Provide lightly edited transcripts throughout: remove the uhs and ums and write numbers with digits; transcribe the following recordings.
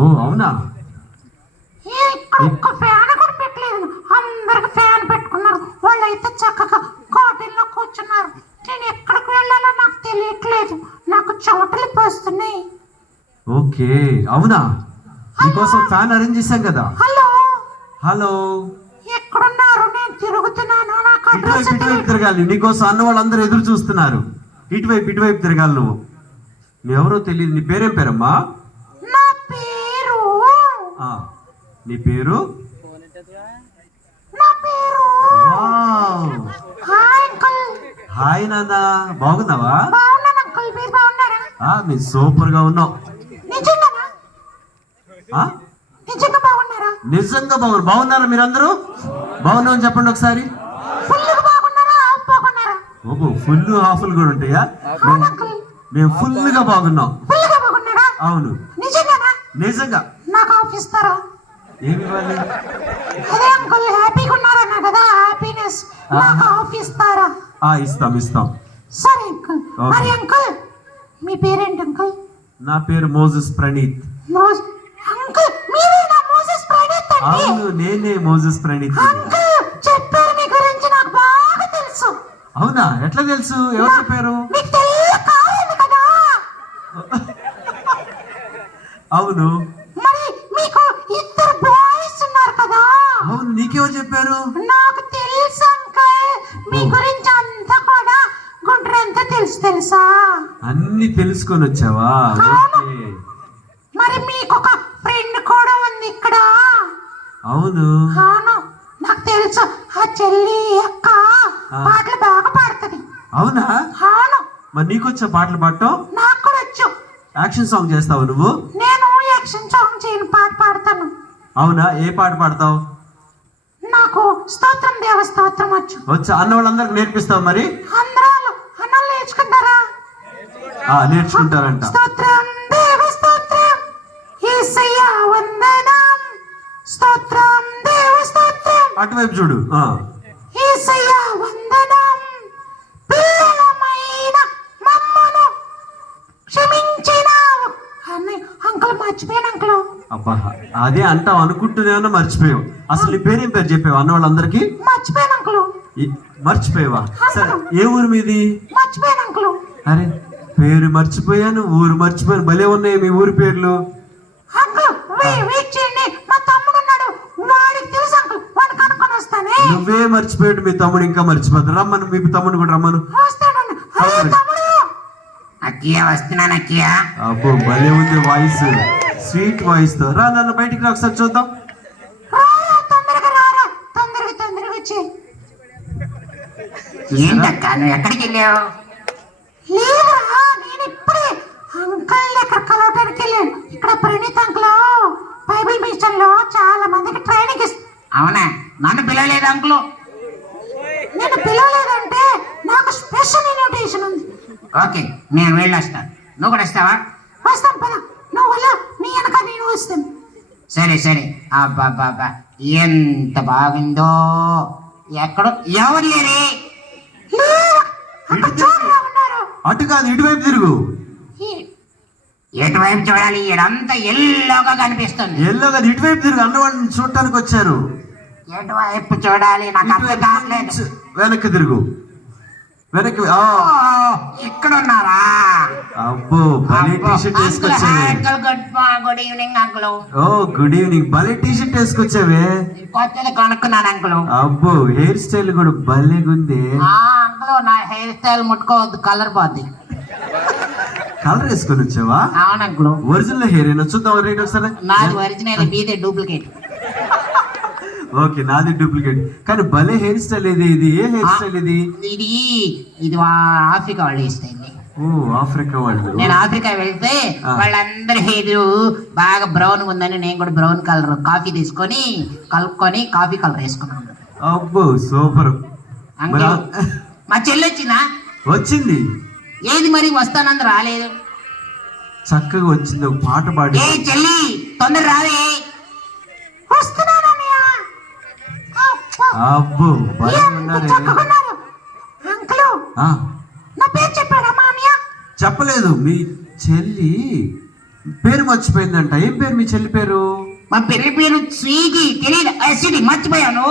ఓ అవునా? ఒక్క ఫ్యాన్ కూడా పెట్టలేదు, అందరికి ఫ్యాన్ పెట్టుకున్నారు. వాళ్ళైతే చక్కగా కాటన్లో కూర్చున్నారు. నేను ఎక్కడికి వెళ్ళాలో నాకు తెలియట్లేదు, నాకు చెమటలు పోస్తున్నాయి. ఓకే అవునా, నీకోసం ఫ్యాన్ అరేంజ్ చేశాం కదా. హలో హలో, ఎక్కడున్నారు? నేను తిరుగుతున్నాను, నాకు అడ్రస్ ఇటువైపు తిరగాలి. నీకోసం అన్న వాళ్ళందరూ ఎదురు చూస్తున్నారు. ఇటువైపు తిరగాలి. నువ్వు ఎవరో తెలియదు. నీ పేరేం పేరమ్మా? నా పేరు నీ పేరు? నా పేరు హాయ్ అంకుల్. హాయ్ నాన్న, బాగున్నావా? బాగున్నాను అంకుల్, మీరు బాగున్నారా? మేము సూపర్ గా ఉన్నాం. నిజంగానా? నిజంగా బాగున్నారా? నిజంగా బాగున్నారా? మీరందరూ బాగున్నామని చెప్పండి ఒకసారి. ఫుల్ బాగున్నారా, హాఫ్ బాగున్నారా? ఓహో, ఫుల్ హాఫ్లు కూడా ఉంటాయా? మేము ఫుల్ గా బాగున్నాం. ఫుల్ గా బాగున్నారా? అవును. నిజంగానా? నిజంగా. నాకు ఆఫ్ ఇస్తారా? ఏమి ఇవ్వాలి? అదే అంకుల్, హ్యాపీగా ఉన్నారన్నా కదా, హ్యాపీనెస్. నాకు ఆఫ్ ఇస్తారా? ఇస్తాం. సరే అంకుల్. మరి అంకుల్, మీ పేరేంటి అంకుల్? నా పేరు మోజెస్ ప్రణీత్. అంకుల్, మీరేనా మోజెస్ ప్రణీత్ అండి? అవును, నేనే మోజెస్ ప్రణీత్. అంకుల్ చెప్పారు, మీ గురించి నాకు బాగా తెలుసు. అవునా? ఎట్లా తెలుసు? ఎవరు చెప్పారు? మీకు తెల్ల కారు ఉంది కదా. అవును. మరి మీకు ఇద్దరు బాయ్స్ ఉన్నారు కదా. అవును, నీకెవరు చెప్పారు? నాకు తెలుసు అంకుల్, మీ గురించి అంతా కూడా గుండ్రంతా తెలుసా? అన్ని తెలుసుకొని వచ్చావా? మరి మీకు ఒక ఫ్రెండ్ కూడా ఉంది ఇక్కడ. అవును. అవును, నాకు తెలుసు. ఆ చెల్లి అక్క పాటలు బాగా పాడుతుంది. అవునా? అవును. మరి నీకొచ్చా పాటలు పాడటం? నాకు కూడా వచ్చు. యాక్షన్ సాంగ్ చేస్తావు నువ్వు? నేను యాక్షన్ సాంగ్ చేయను, పాట పాడతాను. అవునా? ఏ పాట పాడతావు? నాకు స్తోత్రం దేవ స్తోత్రం వచ్చు. వచ్చా? అన్న వాళ్ళందరికి నేర్పిస్తావు? మరి అందరూ అన్నలు నేర్చుకుంటారా? నేర్చుకుంటారంట. స్తోత్రం దేవ స్తోత్రం, యేసయ్యా వందనం, స్తోత్రం దేవ స్తోత్రం. అటువైపు చూడు. యేసయ్యా వందనం, పిల్లలమైన మమ్మను క్షమించినావు అని. అంకుల్ మర్చిపోయాను అంకుల్. అబ్బా, అదే అంటావు అనుకుంటూనే మర్చిపోయావు. అసలు నీ పేరేం పేరు చెప్పావు అన్న వాళ్ళందరికి? మర్చిపోయాను అంకుల్. మర్చిపోయావా? సరే, ఏ ఊరు మీది? మర్చిపోయాను అంకుల్. అరే, పేరు మర్చిపోయాను, ఊరు మర్చిపోయాను. భలే ఉన్నాయి మీ ఊరి పేర్లు. అంకుల్ వెయిట్ చేయండి, మా తమ్ముడు ఉన్నాడు, వాడికి తెలుసు అంకుల్, వాడిని కనుక్కొని వస్తానే. నువ్వే మర్చిపోయాడు, మీ తమ్ముడు ఇంకా మర్చిపోతాడు. రమ్మను, మీ తమ్ముడు కూడా రమ్మను. వస్తాడండి. అరే తమ్ముడు. అక్కయ్య వస్తున్నాను అక్కయ్య. అబ్బో, భలే ఉంది వాయిస్, స్వీట్ వాయిస్ తో. రా నన్ను బయటికి రా, ఒకసారి చూద్దాం. తొందరగా వచ్చి. ఏంటక్క నువ్వు ఎక్కడికి వెళ్ళావు? లేదురా, నేను ఇప్పుడే అంకుల్ దగ్గర కలవటానికి వెళ్ళాను. ఇక్కడ ప్రణీత్ అంకుల్ బైబిల్ మిషన్ లో చాలా మందికి ట్రైనింగ్ ఇస్తారు. అవునా? నన్ను పిలవలేదు అంకులు? నేను పిలవలేదంటే నాకు స్పెషల్ ఇన్విటేషన్ ఉంది. ఓకే, నేను వెళ్ళొస్తాను. నువ్వు కూడా వస్తావా? వస్తాను పద, నువ్వు వల్ల నీ వెనక నేను వస్తాను. సరే. అబ్బా ఎంత బాగుందో. ఎక్కడో ఎవరు లేరే? అటు కాదు, ఇటువైపు తిరుగు. ఎటువైపు చూడాలి? ఇదంతా ఎల్లోగా కనిపిస్తుంది. ఎల్లో కాదు, ఇటువైపు తిరుగు. అన్న వాళ్ళని చూడటానికి వచ్చారు. ఎటువైపు చూడాలి? నాకు అర్థం కావట్లేదు. వెనక్కి తిరుగు, వెనక్కి. ఇక్కడ ఉన్నారా? అబ్బో, భలే టీషర్ట్ వేసుకొచ్చావే. Good evening uncle. Good evening. భలే టీషర్ట్ వేసుకొచ్చావే. కొత్తది కొనుక్కున్నాను అంకుల్. అబ్బో, హెయిర్ స్టైల్ కూడా భలేగుంది. అంకుల్, నా హెయిర్ స్టైల్ ముట్టుకోవద్దు, కలర్ పోద్ది. కలర్ వేసుకొని వచ్చావా? అవును అంకుల్. ఒరిజినల్ హెయిర్ అయినా చూద్దాం, రేట్ ఒకసారి. నాది ఒరిజినల్, మీదే డూప్లికేట్. ఓకే, నాది డూప్లికేట్. కానీ భలే హెయిర్ స్టైల్ ఇది. ఏ హెయిర్ స్టైల్ ఇది? ఇది ఆఫ్రికా వాళ్ళ హెయిర్ స్టైల్. ఆఫ్రికా వాళ్ళు. నేను ఆఫ్రికా వెళ్తే వాళ్ళందరి హెయిర్ బాగా బ్రౌన్ ఉందని నేను కూడా బ్రౌన్ కలర్ కాఫీ తీసుకొని కలుపుకొని కాఫీ కలర్ వేసుకున్నాను. అబ్బో, సూపర్. మా చెల్లి వచ్చిందా? వచ్చింది. ఏది మరి వస్తానంది, రాలేదు. చక్కగా వచ్చింది, ఒక పాట పాడి. ఏ చెల్లి, తొందర రావే. అబ్బో, భలే ఉన్నారే. నా పేరు చెప్పాడా మామయ్య? చెప్పలేదు. మీ చెల్లి పేరు మర్చిపోయిందంట. ఏం పేరు మీ చెల్లి పేరు? మా పెళ్లి పేరు స్వీటీ. తెలియదు స్వీటీ, మర్చిపోయాను.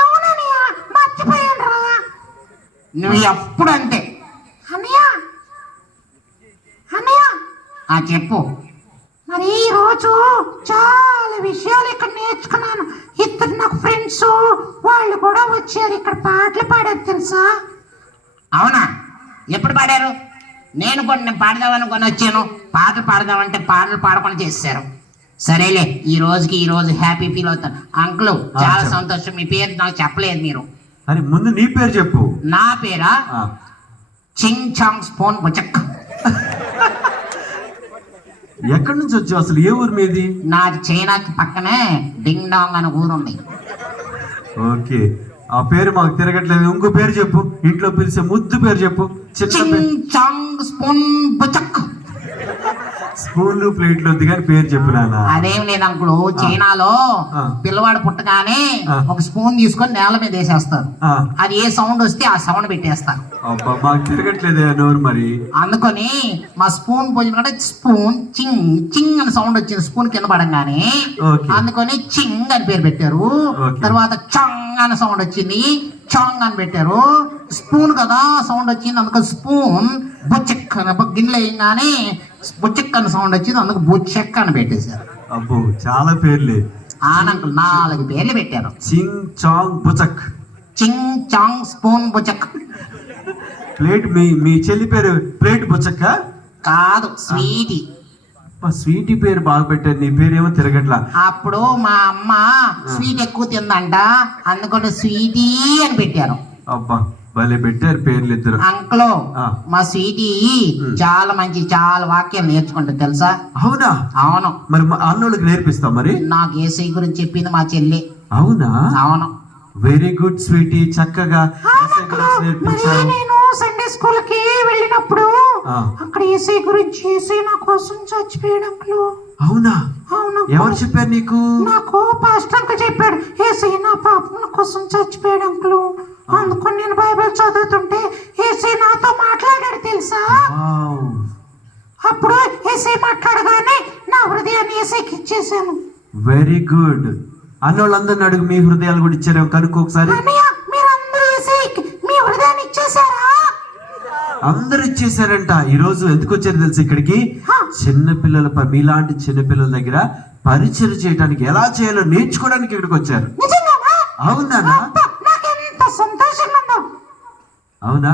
అవునన్నయ్య, మర్చిపోయాను రా. నువ్వు ఎప్పుడు అంతే. అన్నయ్య అన్నయ్య, చెప్పు. మరి ఈ రోజు చాలా విషయాలు ఇక్కడ నేర్చుకున్నాను. ఇద్దరు నాకు ఫ్రెండ్స్, వాళ్ళు కూడా వచ్చారు, ఇక్కడ పాటలు పాడారు తెలుసా? అవునా? ఎప్పుడు పాడారు? నేను పాడదామని కొని వచ్చాను. పాటలు పాడదామంటే పాటలు పాడకుండా చేశారు. సరేలే, ఈ రోజు హ్యాపీ ఫీల్ అవుతాను. అంకుల్ చాలా చెప్పు. సంతోషం. మీ పేరు నాకు చెప్పలేదు మీరు. అని ముందు నీ పేరు చెప్పు. నా పేరా? చింగ్ చాంగ్ స్పూన్ బుచక్. ఎక్కడి నుంచి వచ్చావు అసలు? ఏ ఊరు మీది? నాది చైనాకి పక్కనే డింగ్ డాంగ్ అనే ఊరుంది. ఓకే, ఆ పేరు మాకు తిరగట్లేదు. ఇంకో పేరు చెప్పు, ఇంట్లో పిలిచే ముద్దు పేరు చెప్పు. చిన్న పేరు. చింగ్ చాంగ్ స్పూన్ బుచక్. స్పూన్లు ప్లేట్లు వద్దు కానీ పేరు చెప్పు నాన్న. అదేం లేదు అంకుల్, చైనాలో పిల్లవాడు పుట్టగానే ఒక స్పూన్ తీసుకొని నేల మీద వేసేస్తారు. అది ఏ సౌండ్ వస్తే ఆ సౌండ్ పెట్టేస్తారు. అబ్బా, మాకు తిరగట్లేదు నోరు మరి. అందుకని మా స్పూన్ పోయిన స్పూన్ చింగ్ చింగ్ అని సౌండ్ వచ్చింది స్పూన్ కింద పడంగానే. అందుకని చింగ్ అని పేరు పెట్టారు. తర్వాత చంగ్ అని సౌండ్ వచ్చింది, చాంగ్ అని పెట్టారు. స్పూన్ కదా సౌండ్ వచ్చింది, అందుకని స్పూన్ బుచ్చక్ గిన్నెలు వేయగానే బుచ్చక్ అని సౌండ్ వచ్చింది, అందుకు బుచ్చక్ అని పెట్టేశారు. అబ్బో, చాలా పేర్లే. ఆనంకులు 4 పేర్లు పెట్టారు. చింగ్ చాంగ్ బుచక్. చింగ్ చాంగ్ స్పూన్ బుచ్చక్. ప్లేట్ మీ చెల్లి పేరు ప్లేట్ బుచ్చక్క కాదు, స్వీటీ. స్వీటీ పేరు బాగా పెట్టారు, నీ పేరేమో తిరగట్లా. అప్పుడు మా అమ్మ స్వీట్ ఎక్కువ తిందంట, అందుకని స్వీటీ అని పెట్టారు. అబ్బా, భలే పెట్టారు పేర్లు ఇద్దరు. అంకుల్ మా స్వీటీ చాలా మంచి, చాలా వాక్యాలు నేర్చుకుంటుంది తెలుసా? అవునా? అవును. మరి మా అన్నోళ్ళకి నేర్పిస్తాం మరి. నాకు ఏసై గురించి చెప్పింది మా చెల్లి. అవునా? అవును. వెరీ గుడ్ స్వీటీ, చక్కగా యేసయ్య గురించి మరి నేర్పించావు. నేను సండే స్కూల్ కి వెళ్ళినప్పుడు అక్కడ ఏసై గురించి, ఏసై నా కోసం చచ్చిపోయాడు అంకుల్. అవునా? అవును. ఎవరు చెప్పారు నీకు? నాకు పాస్టర్ అంకుల్ చెప్పాడు, ఏసై నా పాపం కోసం చచ్చిపోయాడు అంకుల్. అందుకని నేను బైబిల్ చదువుతుంటే ఏసై నాతో మాట్లాడాడు తెలుసా? వావ్. అప్పుడు ఏసై మాట్లాడగానే నా హృదయాన్ని ఏసైకి ఇచ్చేసాను. Very good. అన్నోళ్ళందరిని అడుగు, మీ హృదయాలు కూడా ఇచ్చారేమో కనుక్కో ఒకసారి. అన్నయ్య, మీరందరూ ఏసైకి మీ హృదయాన్ని ఇచ్చేసారా? అందరు ఇచ్చేసారంట. ఈ రోజు ఎందుకు వచ్చారు తెలుసు ఇక్కడికి? చిన్నపిల్లల మీలాంటి చిన్నపిల్లల దగ్గర పరిచయం చేయడానికి, ఎలా చేయాలో నేర్చుకోవడానికి ఇక్కడికి వచ్చారు. నిజంగానా? అవునా? నాకెంత సంతోషంగా ఉందో. అవునా?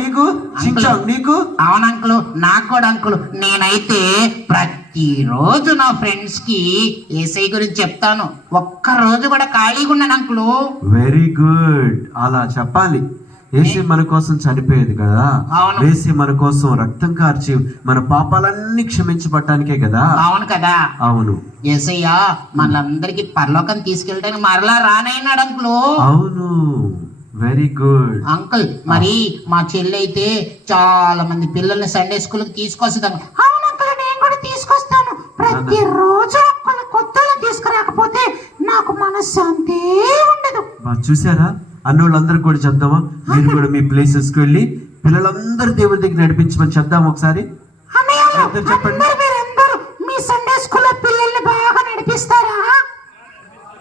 నీకు చించాంగ్, నీకు? అవును అంకుల్, నాకు కూడా అంకుల్. నేనైతే ప్రతిరోజు నా ఫ్రెండ్స్ కి ఏసై గురించి చెప్తాను. ఒక్క రోజు కూడా ఖాళీగా ఉన్నాను అంకుల్. వెరీ గుడ్, అలా చెప్పాలి. యేసయ్య మన కోసం చనిపోయేది కదా. యేసయ్య మన కోసం రక్తం కార్చి మన పాపాలన్నీ క్షమించబడటానికే కదా. అవును కదా. అవును. యేసయ్య మనందరికి పరలోకం తీసుకెళ్ళడానికి మరలా రానైనాడు అంకుల్. అవును, వెరీ గుడ్ అంకుల్. మరి మా చెల్లి అయితే చాలా మంది పిల్లల్ని సండే స్కూల్ కి తీసుకొస్తుంది. అవును అంకుల్, నేను కూడా తీసుకొస్తాను. ప్రతిరోజు కొత్తలు తీసుకురాకపోతే నాకు మనశ్శాంతి ఉండదు. చూసారా? అన్నోళ్ళందరూ కూడా చెప్దామా? మీరు కూడా మీ ప్లేసెస్ కి వెళ్ళి పిల్లలందరూ దేవుడి దగ్గర నడిపించమని చెప్దాం ఒకసారి. చెప్పండి, మీరందరూ మీ సండే స్కూల్ లో పిల్లల్ని బాగా నడిపిస్తారా?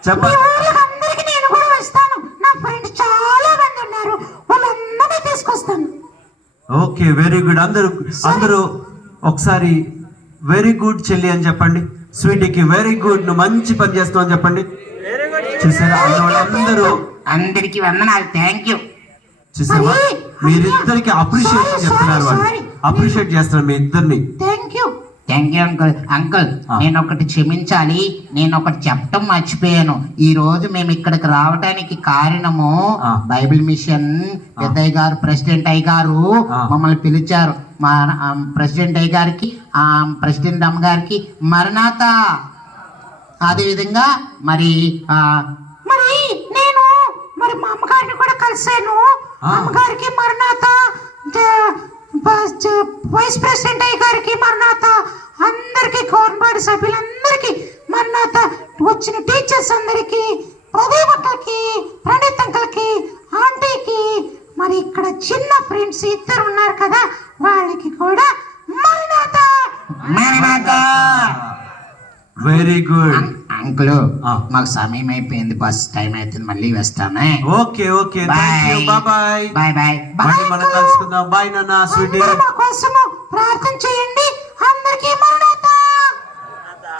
చెప్పండి. అందరికి నేను కూడా వస్తాను. నా ఫ్రెండ్స్ చాలా మంది ఉన్నారు, వాళ్ళందరినీ తీసుకొస్తాను. Okay, very good. అందరూ ఒకసారి వెరీ గుడ్ చెల్లి అని చెప్పండి. స్వీటీకి వెరీ గుడ్, నువ్వు మంచి పని చేస్తావు అని చెప్పండి. చూసారా? అన్నోళ్ళందరూ అందరికి వందనాలు, థ్యాంక్ యూ. చూసావా? మీరిద్దరికి అప్రిషియేట్ చేస్తున్నారు, వాళ్ళు అప్రిషియేట్ చేస్తున్నారు మీ ఇద్దరిని. Thank you. Thank you uncle. Uncle, నేను ఒకటి క్షమించాలి, నేను ఒకటి చెప్పటం మర్చిపోయాను. ఈ రోజు మేము ఇక్కడికి రావడానికి కారణము బైబిల్ మిషన్ పెద్దయ్య గారు, ప్రెసిడెంట్ అయ్య గారు మమ్మల్ని పిలిచారు. మా ప్రెసిడెంట్ అయ్య గారికి, ప్రెసిడెంట్ అమ్మ గారికి మరణాత. అదేవిధంగా మరి నేను మా అమ్మగారిని కూడా కలిసాను. అమ్మగారికి మరణాత, వైస్ ప్రెసిడెంట్ అయ్య గారికి మరణాత, అందరికి గవర్నమెంట్ సభ్యులందరికీ మరణాత, వచ్చిన టీచర్స్ అందరికి, ప్రదీపక్కలకి, ప్రణీత్ అంకల్కి, ఆంటీకి, మరి ఇక్కడ చిన్న ఫ్రెండ్స్ ఇద్దరు ఉన్నారు కదా, వాళ్ళకి కూడా మరణాత. మరణాత. Very good. అంకుల్ ఆ. మాకు సమయం అయిపోయింది, బస్ టైం అవుతుంది, మళ్ళీ వస్తానే. Okay okay thank you bye. Bye bye. మళ్ళీ మనం కలుసుకుందాం. బాయ్ నాన్న స్వీటీ. అందరూ మా కోసము ప్రార్థన చేయండి. అందరికీ మరణాత.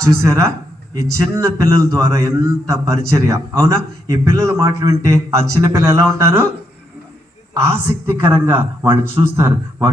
చూసారా ఈ చిన్న పిల్లల ద్వారా ఎంత పరిచర్య, అవునా? ఈ పిల్లల మాటలు వింటే ఆ చిన్న పిల్లలు ఎలా ఉంటారు? ఆసక్తికరంగా వాళ్ళు చూస్తారు.